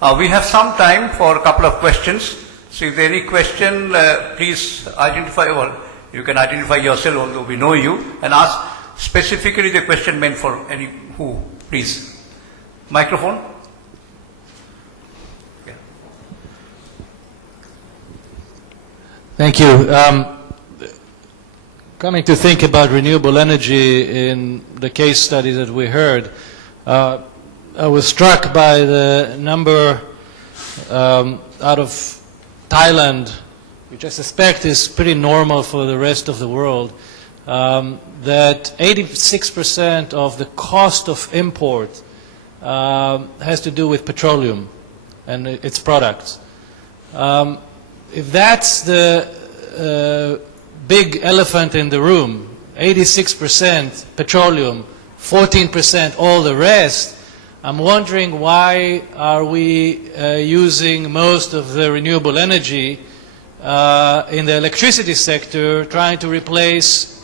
We have some time for a couple of questions. So if there any question, please identify, well, you can identify yourself although we know you, and ask specifically the question meant for any who, please. Microphone. Yeah. Thank you. Coming to think about renewable energy in the case study that we heard, I was struck by the number out of Thailand, which I suspect is pretty normal for the rest of the world, that 86% of the cost of import has to do with petroleum and its products. If that's the big elephant in the room, 86% petroleum, 14% all the rest, I'm wondering why are we using most of the renewable energy in the electricity sector trying to replace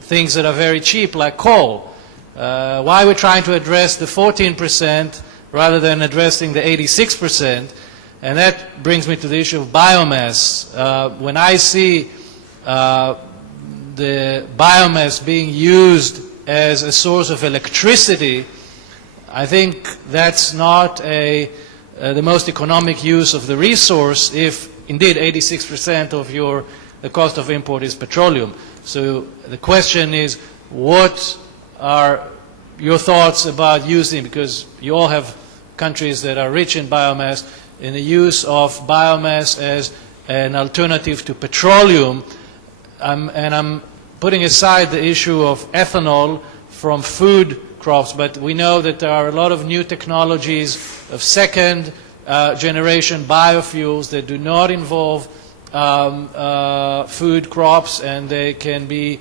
things that are very cheap like coal. Why are we trying to address the 14% rather than addressing the 86%? And that brings me to the issue of biomass. When I see the biomass being used as a source of electricity, I think that's not the most economic use of the resource if indeed 86% of the cost of import is petroleum. So the question is, what are your thoughts about using, because you all have countries that are rich in biomass, in the use of biomass as an alternative to petroleum, and I'm putting aside the issue of ethanol from food crops, but we know that there are a lot of new technologies of second generation biofuels that do not involve food crops, and they can be,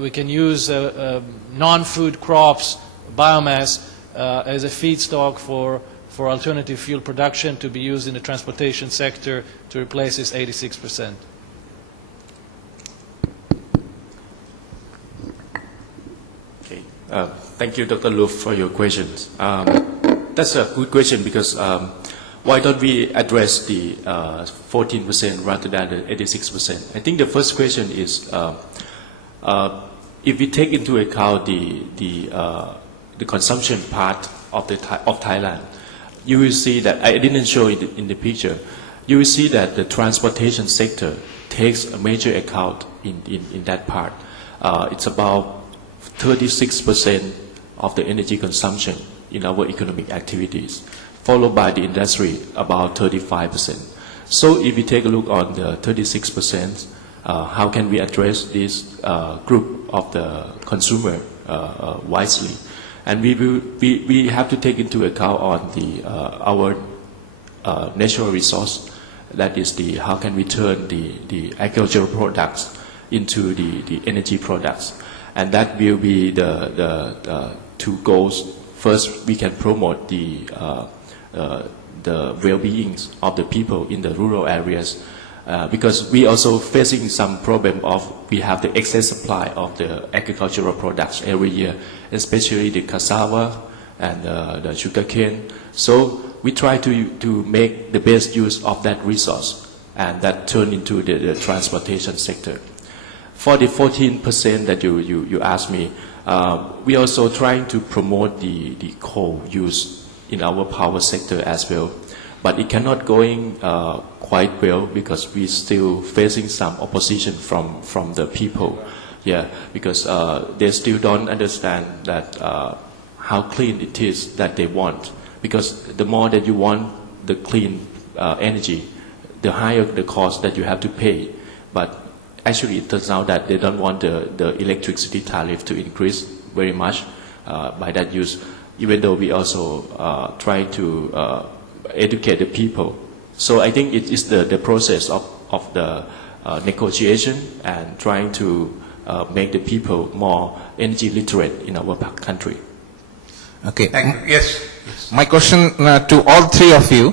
we can use non-food crops, biomass, as a feedstock for alternative fuel production to be used in the transportation sector to replace this 86%. Okay. Thank you, Dr. Luft, for your questions. That's a good question because why don't we address the 14% rather than the 86%? I think the first question is if we take into account the consumption part of Thailand, you will see that, I didn't show it in the picture, you will see that the transportation sector takes a major account in that part. It's about 36% of the energy consumption in our economic activities, followed by the industry, about 35%. So if we take a look on the 36%, how can we address this group of the consumer wisely? And we have to take into account on our natural resource, that is how can we turn the agricultural products into the energy products. And that will be the two goals. First, we can promote the well-being of the people in the rural areas, because we also facing some problem of we have the excess supply of the agricultural products every year, especially the cassava and the sugarcane. So we try to make the best use of that resource, and that turn into the transportation sector. For the 14% that you asked me, we also trying to promote the coal use in our power sector as well, but it cannot going quite well because we still facing some opposition from the people. Yeah, because they still don't understand that how clean it is that they want. Because the more that you want the clean energy, the higher the cost that you have to pay. But actually, it turns out that they don't want the electricity tariff to increase very much by that use, even though we also try to educate the people. So I think it is the process of the negotiation and trying to make the people more energy literate in our country. Okay. Thank you. Yes. My question to all three of you,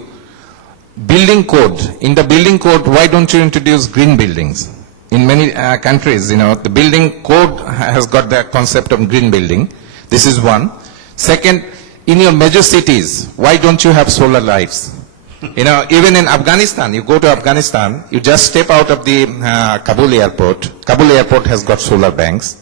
building code. In the building code, why don't you introduce green buildings? In many countries, the building code has got the concept of green building. This is one. Second, in your major cities, why don't you have solar lights? Even in Afghanistan, you go to Afghanistan, you just step out of the Kabul airport. Kabul airport has got solar banks.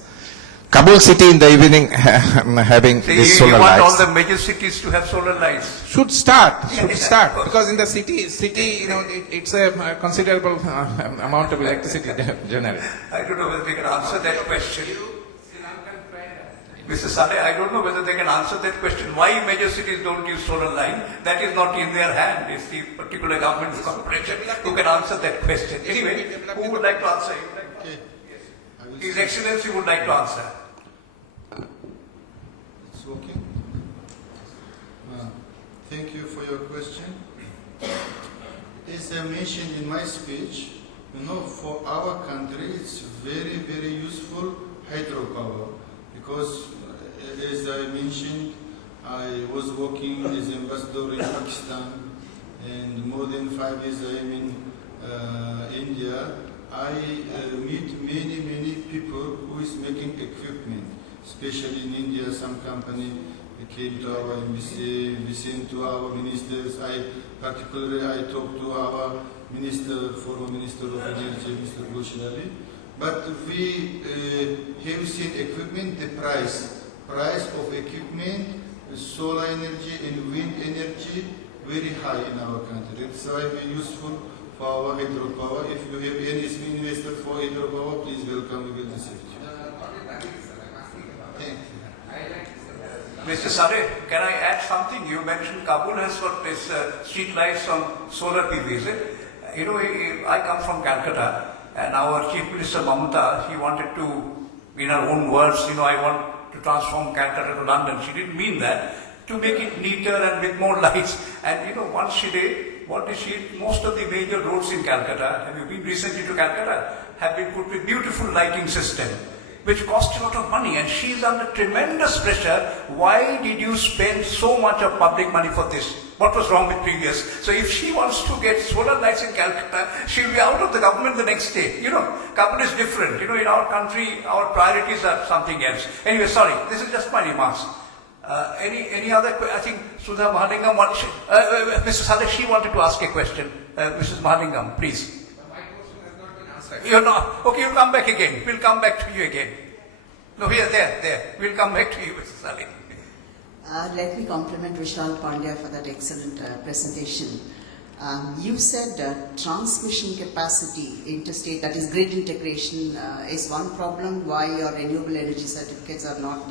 Kabul city in the evening having See, these you solar want lights. all the major cities to have solar lights. Should start, because in the city, it's a considerable amount of electricity generated. I don't know whether they can answer that question. Mr. Saleh, I don't know whether they can answer that question. Why major cities don't use solar line? That is not in their hand. It's the particular government corporation who can answer that question. Anyway, who would like to answer? His Excellency would like to answer. It's working. Thank you for your question. As I mentioned in my speech, for our country, it's very, very useful hydropower because, as I mentioned, I was working as ambassador in Pakistan, and more than 5 years I am in India. I meet many people who is making equipment, especially in India. Some company came to our embassy, listened to our ministers. Particularly I talked to our former Minister of Energy, Mr. Gulshan. But we have seen equipment, the price of equipment, solar energy and wind energy very high in our country. It's very useful for our hydropower. If you have any investor for hydropower, please welcome, we will receive you. Thank you. Mr. Saleh, can I add something? You mentioned Kabul has got this street lights on solar PV, is it? I come from Calcutta, and our Chief Minister Mamata, he wanted to, in her own words, I want to transform Calcutta to London. She didn't mean that. To make it neater and with more lights. And once she did, what did she? Most of the major roads in Calcutta, have you been recently to Calcutta, have been put with beautiful lighting system, which cost a lot of money, and she's under tremendous pressure. Why did you spend so much of public money for this? What was wrong with previous? So if she wants to get solar lights in Calcutta, she'll be out of the government the next day. Kabul is different. In our country, our priorities are something else. Anyway, sorry, this is just my remarks. Any other? I think Sudha Mahalingam, Mr. Saleh, she wanted to ask a question. Mrs. Mahalingam, please. My question has not been answered. You're not. Okay, you'll come back again. We'll come back to you again. No, here, there. We'll come back to you, Mr. Saleh. Let me compliment Vishal Pandya for that excellent presentation. You said transmission capacity, interstate, that is grid integration, is one problem why your renewable energy certificates are not,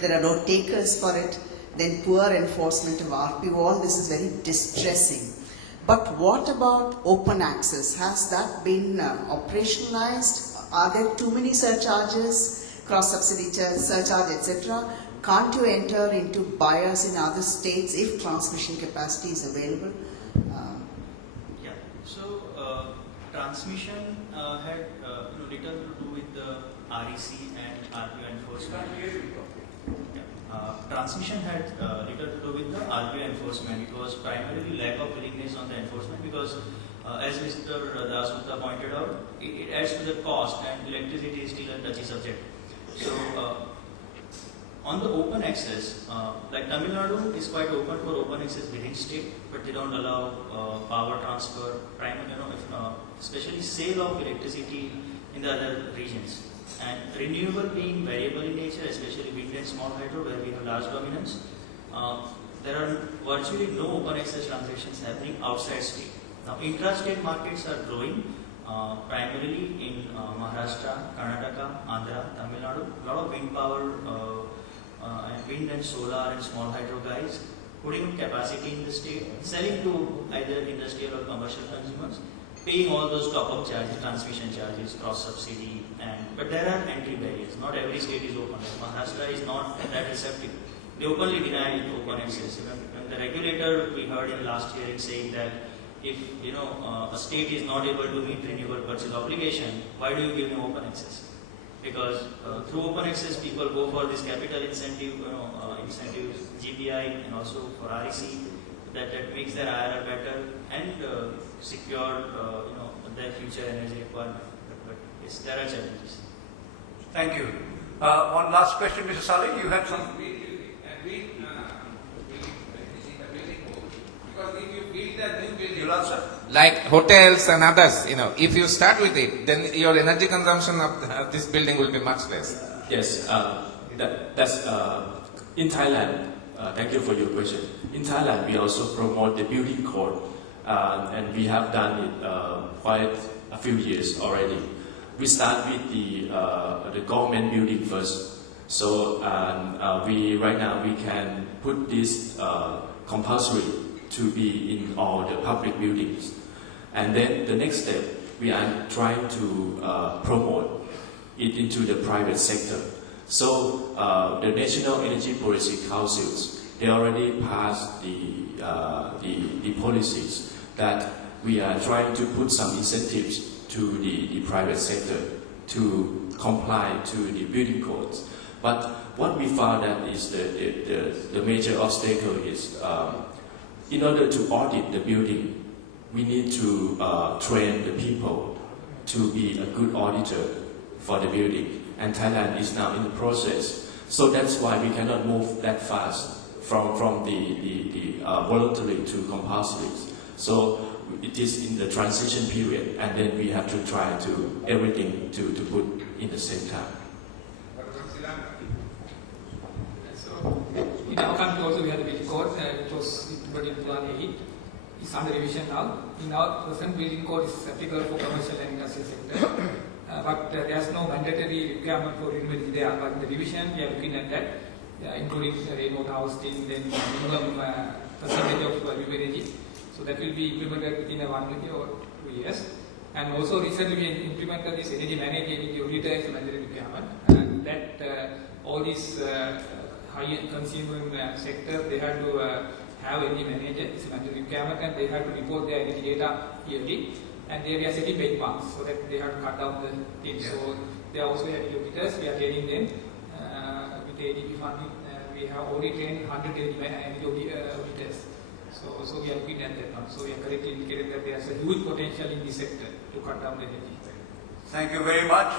there are no takers for it. Then poor enforcement of RPO, all this is very distressing. But what about open access? Has that been operationalized? Are there too many surcharges, cross-subsidy surcharge, etc.? Can't you enter into buyers in other states if transmission capacity is available? Transmission had little to do with the REC and RPO enforcement. Transmission had little to do with the RPO enforcement. It was primarily lack of willingness on the enforcement because, as Mr. Dasgupta pointed out, it adds to the cost, and electricity is still a touchy subject. So, on the open access, like Tamil Nadu is quite open for open access within state, but they don't allow power transfer, especially sale of electricity in the other regions. And renewable being variable in nature, especially wind and small hydro, where we have large dominance, there are virtually no open access transactions happening outside state. Now, intra-state markets are growing, primarily in Maharashtra, Karnataka, Andhra, Tamil Nadu. A lot of wind power, and wind and solar and small hydro guys putting capacity in the state, selling to either industrial or commercial consumers, paying all those top-up charges, transmission charges, cross-subsidy, but there are entry barriers. Not every state is open. Maharashtra is not that receptive. They openly deny open access. When the regulator, we heard in last year, saying that if a state is not able to meet renewable purchase obligation, why do you give them open access? Because through open access, people go for this capital incentive, incentives, GPI, and also for REC, that makes their IRR better and secure, their future energy requirement. But yes, there are challenges. Thank you. One last question, Mr. Saleh. You had some. build a new building, You'll answer. like hotels and others, if you start with it, then your energy consumption of this building will be much less. Yes, that's in Thailand. Thank you for your question. In Thailand, we also promote the building code, and we have done it quite a few years already. We start with the government building first. So right now we can put this compulsory to be in all the public buildings, and then the next step we are trying to promote it into the private sector. So the National Energy Policy Councils, they already passed the policies that we are trying to put some incentives to the private sector to comply to the building codes. But what we found that is the major obstacle is in order to audit the building, we need to train the people to be a good auditor for the building. And Thailand is now in the process. So that's why we cannot move that fast from the voluntary to compulsory. So it is in the transition period, and then we have to try to everything to put in the same time. So in our country also we have the building code, it was put in 2008. It's under revision now. In our present building code is applicable for commercial and industrial sector. But there's no mandatory requirement for renewable energy there. But in the revision, we are looking at that, including rainwater harvesting, then minimum percentage of renewable energy. So that will be implemented within 1 year or 2 years. And also recently we implemented this energy management auditor as a mandatory requirement. And that all these high-end consumer sector, they have to have energy manager, it's a mandatory requirement, and they have to report their energy data yearly. And they are setting benchmarks so that they have to cut down the things. So they are also having auditors. We are training them with the ADB funding. We have already trained 100 auditors. So we are looking at that now. So we are correctly indicating that there is a huge potential in this sector to cut down the energy. Thank you very much.